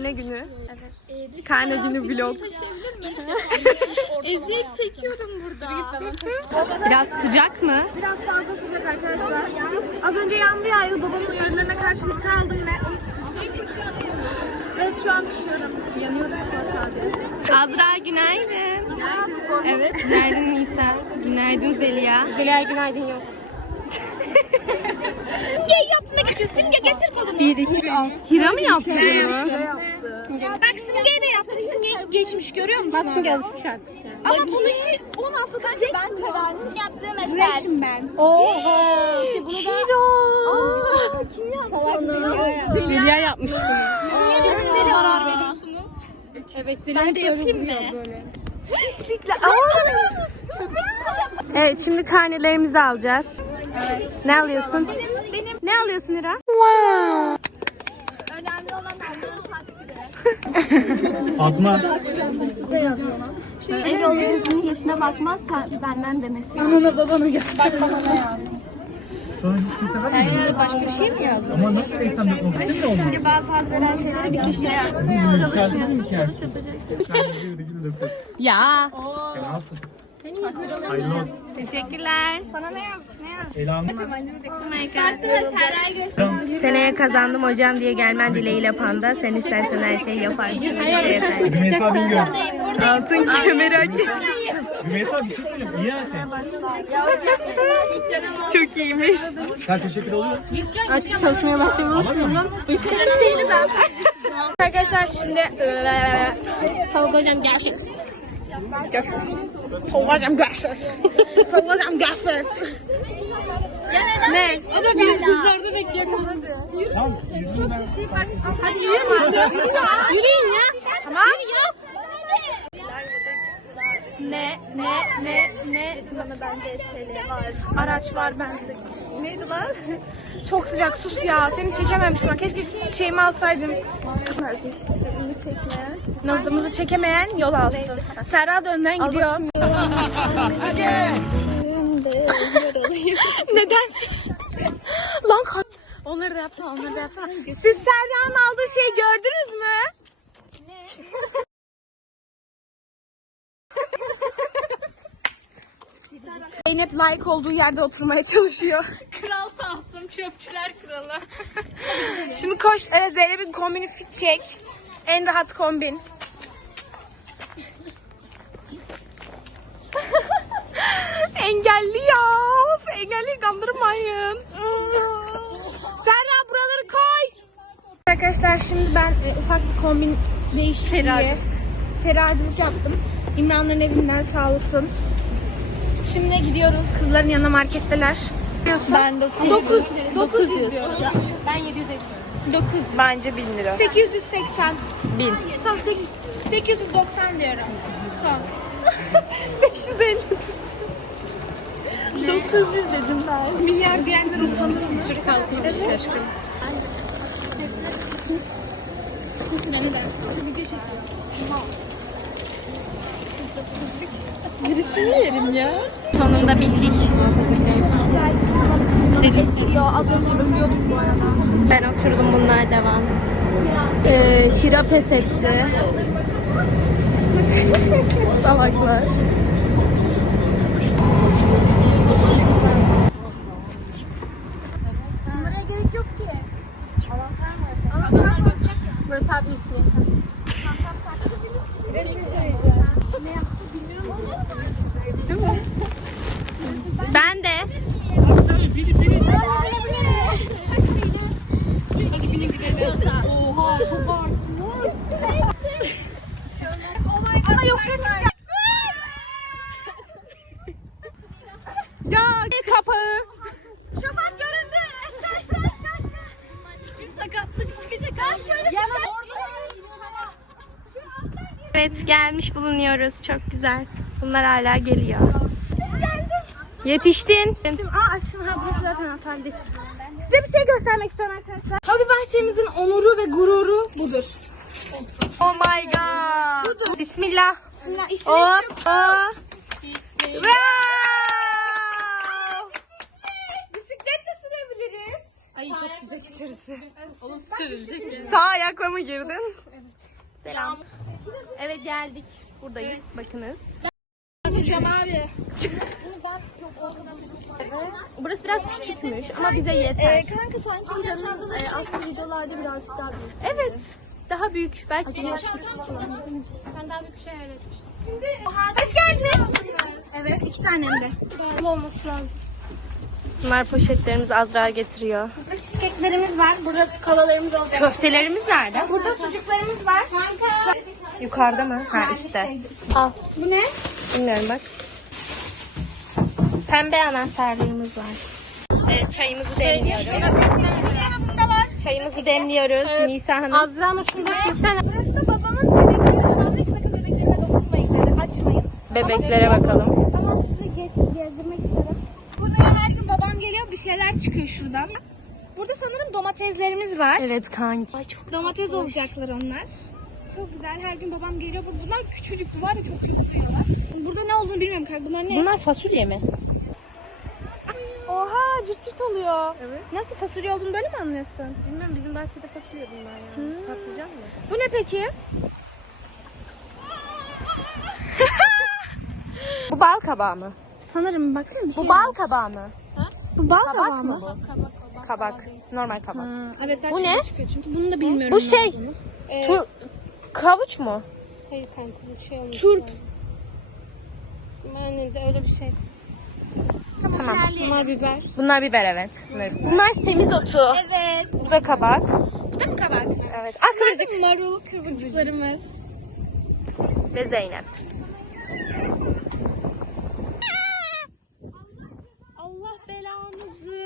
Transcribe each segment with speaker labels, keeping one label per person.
Speaker 1: Karne günü. Evet. Karne günü vlog.
Speaker 2: Eziyet çekiyorum burada.
Speaker 1: Biraz sıcak mı?
Speaker 3: Biraz fazla sıcak arkadaşlar. Az önce yağmur yağıyordu. Babamın uyarılarına karşı birlikte aldım ve... Evet şu an pişiyorum. Yanıyoruz Fuat abi.
Speaker 1: Azra günaydın. Evet. Günaydın Nisa. Günaydın Zeliha.
Speaker 3: Zeliha günaydın yok.
Speaker 2: Simge yapmak için. Simge getir kolumu.
Speaker 1: 1, 2, 3. Hira mı yaptı bunu?
Speaker 2: Bak Simge'ye de yaptım. Simge geçmiş görüyor musun?
Speaker 3: Bak Simge alışmış artık.
Speaker 2: Ama bununki 10 haftadan ben kararmış. Yaptığım eser.
Speaker 3: Güneşim ben.
Speaker 1: Oha.
Speaker 2: İşte bunu da...
Speaker 3: Kim yaptı
Speaker 1: Zeliha yapmış bunu.
Speaker 2: Şimdi karar veriyorsunuz.
Speaker 3: Evet Zeliha de yapayım mı?
Speaker 1: Evet şimdi karnelerimizi alacağız. Ne alıyorsun? Ne alıyorsun Hira?
Speaker 2: Önemli olan onların takdiri.
Speaker 4: Fatma.
Speaker 2: Ev yolunuzun yaşına bakmaz benden demesi.
Speaker 3: Anana babana göster.
Speaker 4: Sonra hiç kimse var mı?
Speaker 3: Başka bir şey mi yazdın?
Speaker 4: Ama nasıl 84 nokta ne oldu?
Speaker 2: Bazı hazırlanan şeyleri bir köşeye
Speaker 4: Çalışmıyorsun,
Speaker 1: Ya.
Speaker 4: Fenasın. Hayırlı olsun.
Speaker 1: Teşekkürler.
Speaker 2: Sana ne yazmış? Ne yazmış?
Speaker 4: Selam.
Speaker 2: Kartını Serra'ya göster.
Speaker 1: Seneye kazandım hocam diye gelmen dileğiyle Panda. Sen istersen her şeyi yaparsın.
Speaker 4: Rümeysa Bingöl.
Speaker 1: Altın kemeri hak etmiş.
Speaker 4: Rümeysa bir şey söyleyeyim. İyi ya sen.
Speaker 1: Çok iyiymiş.
Speaker 4: Sen teşekkür oluyor.
Speaker 3: Artık çalışmaya başlamalısın.
Speaker 1: Arkadaşlar şimdi
Speaker 3: Sağlık hocam görüşürüz.
Speaker 1: Hocam görüşürüz. Hocam görüşürüz. Ne?
Speaker 3: O da biz kızlarda bekliyorum hadi.
Speaker 4: Tamam. Yüzünden.
Speaker 3: Hadi yürü. Yürüyün ya.
Speaker 1: Tamam. Ne?
Speaker 2: Sana bende SL var.
Speaker 1: Araç var bende. Neydi lan? Çok sıcak sus ya. Seni çekemem şu an. Keşke şeyimi alsaydım. Nazımızı çekemeyen yol alsın. Serra da önden gidiyor. Neden? Lan onları da yapsana, onları da yapsana. Siz Serra'nın aldığı şeyi gördünüz mü? Zeynep layık olduğu yerde oturmaya çalışıyor.
Speaker 2: Kral tahtım, çöpçüler kralı.
Speaker 1: Şimdi koş. Evet Zeynep'in kombini fit çek. En rahat kombin. Engelli ya. Engelli kandırmayın. Serra buraları koy. Arkadaşlar şimdi ben ufak bir kombin değişikliği. Feracılık yaptım. İmranların evinden sağ olsun. Şimdi gidiyoruz. Kızların yanına marketteler.
Speaker 2: Ben 900 diyorum. Ben 750.
Speaker 1: 9 bence 1000 lira.
Speaker 3: 880.
Speaker 1: 1000.
Speaker 3: Tamam 890 diyorum. Son.
Speaker 1: 550.
Speaker 3: 900 dedim ben. Milyar diyenler utanır mı?
Speaker 2: Türk halkı şaşkın.
Speaker 1: Sonunda bittik.
Speaker 3: Az önce ölüyorduk bu arada.
Speaker 1: Ben oturdum, bunlar devam. Hira pes etti. Salaklar.
Speaker 3: Buraya gerek yok ki. Anahtar var. Burası abi ismi.
Speaker 1: Ben de.
Speaker 3: Oha çok ağırsınız.
Speaker 1: Ama yokuşa çıkacağım. Ya kapağı.
Speaker 3: Şafak göründü. Aşağı.
Speaker 2: Bir sakatlık çıkacak.
Speaker 3: Şöyle bir şey.
Speaker 1: Evet gelmiş bulunuyoruz. Çok güzel. Bunlar hala geliyor. Yetiştin.
Speaker 3: Açın ha burası zaten atarlı. Size bir şey göstermek istiyorum arkadaşlar. Hobi bahçemizin onuru ve gururu budur.
Speaker 1: Oh my god. Bismillah.
Speaker 3: Bismillah işine
Speaker 1: Hop. Hop. Wow.
Speaker 3: bisiklet de sürebiliriz.
Speaker 2: Ay çok sıcak içerisi. Oğlum sürülecek ya.
Speaker 1: Sağ ayakla mı girdin? Evet. Selam. Evet geldik. Buradayız. Bakınız.
Speaker 2: Atacağım abi.
Speaker 1: Burası biraz küçükmüş ama bize yeter.
Speaker 2: Kanka sanki altı videolarda birazcık daha büyük.
Speaker 1: Evet. Daha büyük. Belki
Speaker 2: Ben daha büyük bir şey hayal etmiştim.
Speaker 3: Hoş geldiniz. Evet 2 tane hem de.
Speaker 2: Olması lazım.
Speaker 1: bunlar poşetlerimizi Azra getiriyor.
Speaker 3: Burada cheesecake'lerimiz var. Burada kolalarımız olacak.
Speaker 1: Köftelerimiz nerede?
Speaker 3: Burada sucuklarımız var.
Speaker 1: Yukarıda mı? Ha üstte. Al.
Speaker 3: Bu ne?
Speaker 1: Bilmiyorum bak. Pembe anahtarlarımız var. Çayımızı demliyoruz. Çayımızı demliyoruz. Nisa Hanım.
Speaker 2: Azra'nın şunda silsene. Burası da babamın bebekleri. Babam dedi ki sakın bebeklerime dokunmayın dedi. Açmayın.
Speaker 1: Bebeklere bakalım.
Speaker 3: Ama size gezdirmek istedim. Buraya her gün babam geliyor bir şeyler çıkıyor şuradan. Burada sanırım domateslerimiz var.
Speaker 1: Evet kanki. Ay çok
Speaker 3: Domates olacaklar onlar. Çok güzel. Her gün babam geliyor. Bunlar küçücük. Bu var ya çok iyi oluyorlar. Burada ne olduğunu bilmiyorum kanka. Bunlar ne?
Speaker 1: Bunlar fasulye mi?
Speaker 3: Oha cırt cırt oluyor.
Speaker 1: Evet.
Speaker 3: Nasıl fasulye olduğunu böyle mi anlıyorsun?
Speaker 1: Bilmem bizim bahçede fasulye bunlar ya. Patlıcan mı?
Speaker 3: Bu ne peki?
Speaker 1: Bu bal kabağı mı?
Speaker 3: Sanırım baksana bir şey.
Speaker 1: Bu bal kabağı mı?
Speaker 3: Bu bal
Speaker 1: Kabak
Speaker 3: kabağı
Speaker 1: mı
Speaker 3: mı?
Speaker 1: bu? Kabak. Normal kabak.
Speaker 3: Evet,
Speaker 1: Bu ne?
Speaker 3: çıkıyor çünkü bunu da bilmiyorum.
Speaker 1: Bu şey. Kavuç mu?
Speaker 2: Hayır kanka bu şey olmuş.
Speaker 3: Turp.
Speaker 2: Yani de öyle bir şey.
Speaker 1: Tamam.
Speaker 2: Bunlar biber.
Speaker 1: Bunlar biber evet. Bunlar semizotu.
Speaker 3: Evet.
Speaker 1: Bu da kabak.
Speaker 3: Bu da mı kabak?
Speaker 1: Evet. Ah kıvırcık.
Speaker 3: Marul, kıvırcıklarımız.
Speaker 1: Ve Zeynep.
Speaker 3: Allah belanızı.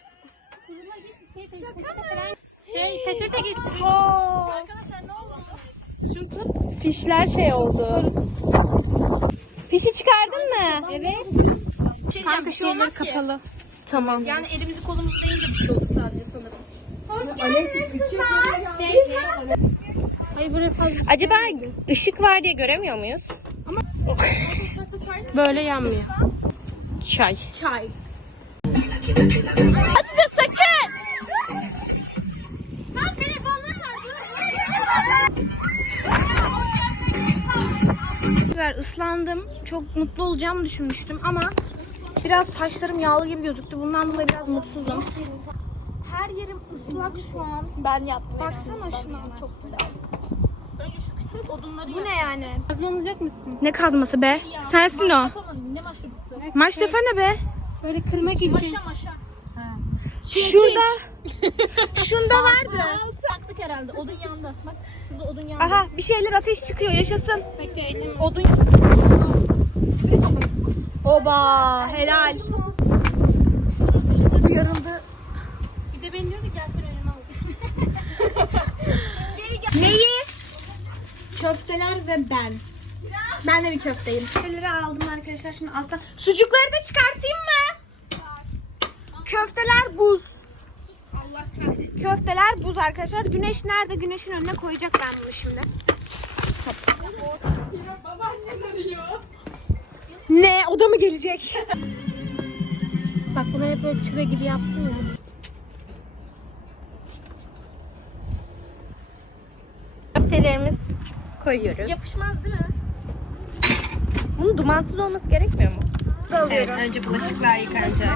Speaker 2: Şey peçete getir.
Speaker 1: Aa,
Speaker 2: Arkadaşlar ne oldu? Şunu tut.
Speaker 1: fişler şey oldu. Fişi çıkardın mı?
Speaker 2: Evet. Kanka şeyleri kapalı.
Speaker 1: Tamam.
Speaker 2: Yani elimizi kolumuzu değince bir şey oldu sadece sanırım. Hayır buraya fazla.
Speaker 1: Acaba ışık var diye göremiyor muyuz?
Speaker 2: Böyle yanmıyor.
Speaker 1: Çay.
Speaker 3: Çay.
Speaker 1: Hatice sakın.
Speaker 2: Lan telefonlar var.
Speaker 3: Güzel ıslandım. Çok mutlu olacağımı düşünmüştüm ama biraz saçlarım yağlı gibi gözüktü. Bundan dolayı biraz mutsuzum. Her yerim ıslak şu an.
Speaker 2: Ben yaptım.
Speaker 3: Baksana şuna. Çok güzel.
Speaker 2: Önce şu küçük odunları
Speaker 3: Bu ne yani?
Speaker 2: yazmanız mısın?
Speaker 3: Ne kazması be? Sensin o.
Speaker 2: Yapamadım. Ne maşurası?
Speaker 3: Maçtefe ne be?
Speaker 2: Böyle kırmak için. Maşa.
Speaker 3: Şurada. Şunda vardı.
Speaker 2: Taktık herhalde. Odun yandı. Bak şurada odun yandı.
Speaker 3: Aha bir şeyler ateş çıkıyor. Yaşasın.
Speaker 2: Bekle elim.
Speaker 3: Odun. Oba helal. Yarıldı.
Speaker 2: Bir de ben diyordu gelsene elime al.
Speaker 3: Neyi? Köfteler ve ben. Ben de bir köfteyim. Köfteleri aldım arkadaşlar şimdi altta. Sucukları da çıkartayım mı? Köfteler buz. Allah kahretsin. Köfteler buz arkadaşlar. Güneş nerede? Güneşin önüne koyacak ben bunu şimdi. Ne? O da mı gelecek?
Speaker 2: Bak bunu hep böyle çıra gibi yaptım ya.
Speaker 1: Köftelerimiz koyuyoruz.
Speaker 2: Yapışmaz değil mi?
Speaker 1: Bunun dumansız olması gerekmiyor mu? Evet, önce bulaşıklar yıkanacak.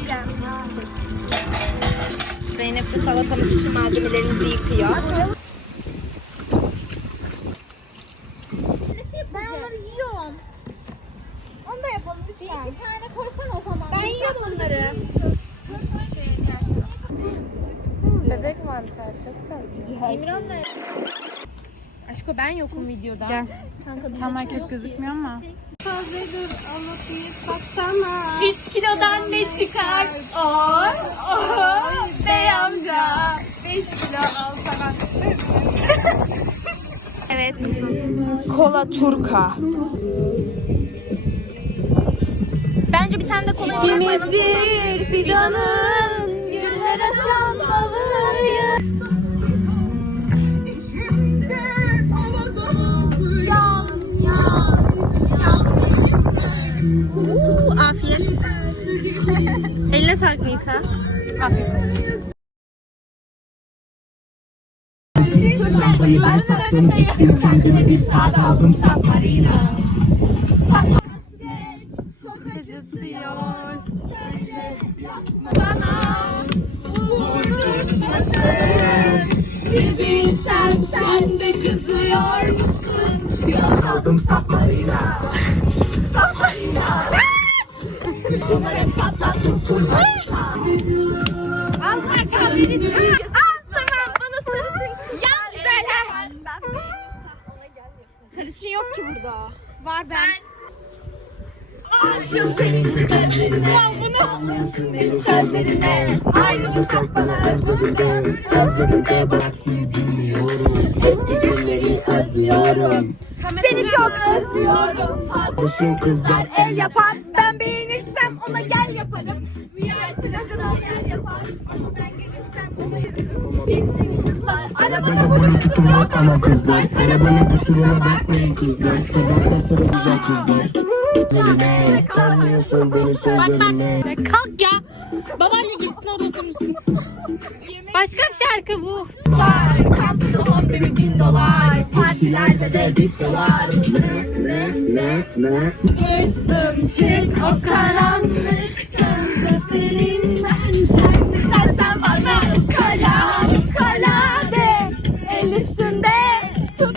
Speaker 1: Zeynep de salatamız için malzemelerimizi yıkıyor.
Speaker 3: Ben onları yiyorum. Onu da yapalım lütfen.
Speaker 2: Bir tane koysana o zaman.
Speaker 3: Ben yiyorum onları.
Speaker 1: Bebek mantar çok tatlıcı. İmran da. Aşko ben yokum videoda. Gel.
Speaker 2: Tam herkes gözükmüyor ama.
Speaker 3: Baksana.
Speaker 2: Hiç kilodan ne çıkar?
Speaker 3: Bey amca. 5 kilo alsana.
Speaker 1: Evet. Kola turka.
Speaker 2: Bence bir tane de kola
Speaker 3: İkimiz bir fidanın güller açan dalıyız.
Speaker 1: Afiyet. Eline sağlık Nisa. Afiyet olsun.
Speaker 5: sensin. Lambayı ben sattım, gittim kendime bir saat aldım Submarina. Bir bilsem sen de kızıyor musun? Biraz aldım Submarina. Submarina. Onları patlattım full marina.
Speaker 3: Sarışın yok ki burada. Var ben.
Speaker 5: Aşığım senin şu gözlerine. Anlıyorsun beni sözlerine. Ayrılırsak bana özledin de bırak seni dinliyorum. Eski günleri özlüyorum.
Speaker 3: Seni çok özlüyorum.
Speaker 5: Sarışın kızlar
Speaker 3: El yapar. Ben beğenirsem ona gel yaparım. VIP plakadan yer yapar. Ama ben gelirsem ona yazarım. Binsin kızlar.
Speaker 5: Arabada boyun tutun yok ama kızlar. Arabanın kusuruna bakmayın kızlar. Tabaklar sıra güzel kızlar. Nerine tanmıyorsun beni sözlerine.
Speaker 1: Kalk ya. Babaanne girsin oraya oturmuşsun. Başka bir şarkı bu.
Speaker 3: Kampta 11.000 dolar. Partilerde de diskolar.
Speaker 5: Ne?
Speaker 3: Üstüm çık o karanlıktan. Zaferinden sen bana kala de. El üstünde tut.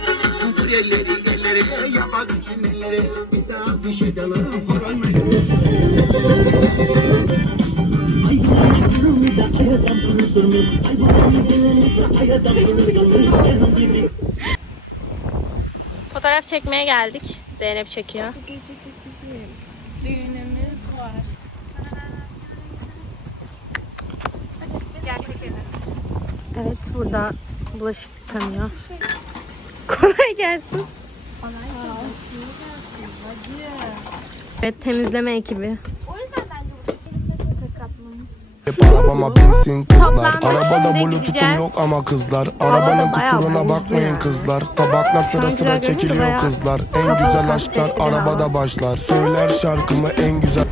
Speaker 5: Yerleri yapar için elleri bir daha bir şey demem.
Speaker 1: Fotoğraf çekmeye geldik. Zeynep çekiyor.
Speaker 2: Düğünümüz var. Gerçekten.
Speaker 1: Evet, burada bulaşık yıkanıyor. Kolay gelsin. Evet, temizleme ekibi.
Speaker 2: O yüzden bence bu tek atmamız.
Speaker 6: Arabama binsin kızlar.
Speaker 1: Toplandık,
Speaker 6: Arabada
Speaker 1: şimdi
Speaker 6: bluetooth'um
Speaker 1: gideceğiz.
Speaker 6: yok ama kızlar. Arabanın
Speaker 1: bayağı
Speaker 6: kusuruna
Speaker 1: bozdu
Speaker 6: bakmayın
Speaker 1: yani.
Speaker 6: kızlar. Tabaklar sıra
Speaker 1: Sanki
Speaker 6: sıra
Speaker 1: görünce
Speaker 6: çekiliyor
Speaker 1: bayağı
Speaker 6: kızlar. En
Speaker 1: kapalı
Speaker 6: güzel
Speaker 1: kastetli
Speaker 6: aşklar
Speaker 1: bir
Speaker 6: arabada
Speaker 1: hava.
Speaker 6: başlar. Söyler şarkımı en güzel.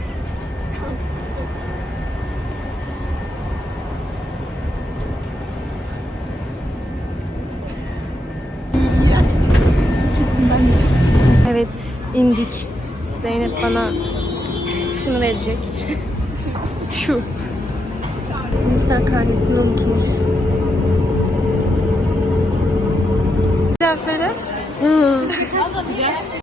Speaker 1: Evet, indik. Zeynep bana şunu verecek. Şu. Nisan karnesini unutmuş. Bir daha söyle.